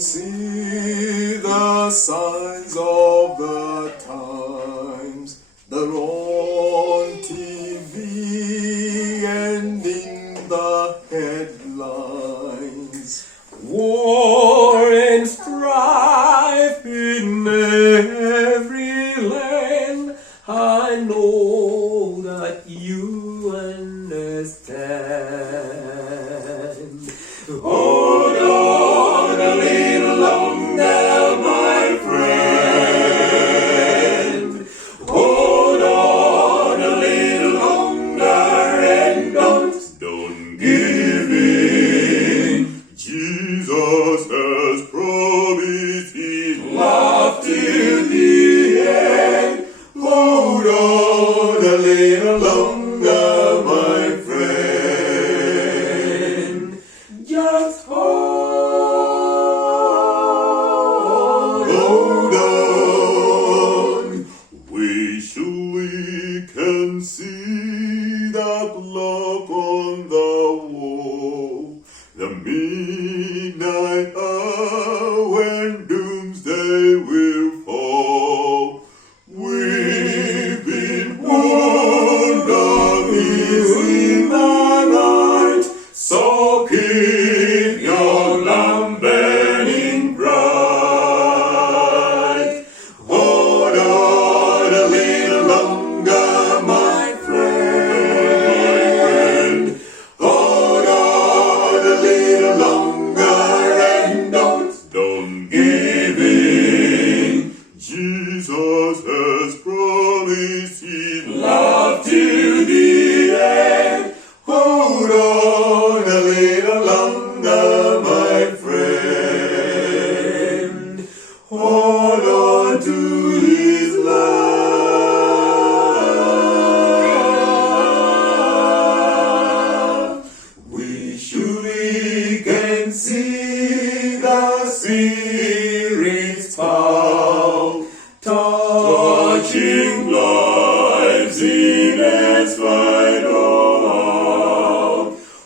see the signs of the times. They're on TV and in the headlines. War and strife in every land. I know that you understand. Hold on a little longer, my friend. Hold on a little longer and don't give in. Jesus has promised His Love till the end. Hold on a little longer, my friend. Just hold on. We surely can see that love on the wall. The midnight hour when doomsday will fall. We've been warned of His in the night, so keep your lamp burning bright. Hold on a little longer, my friend. Hold on a little longer and don't give in. Jesus has promised His love to the end. Hold on a little longer, my friend. Hold on to His love. We surely can see the Spirit's power touching lives in its final,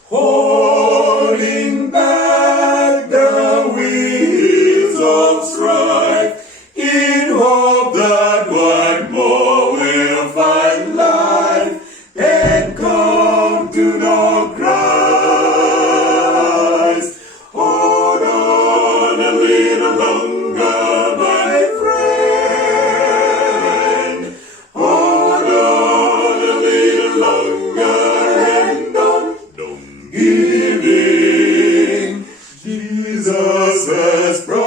holding back the winds of strife in hope that one more will find life and come to know Christ. Hold on a little longer, my friend. Hold on a little longer and don't give in. Jesus has promised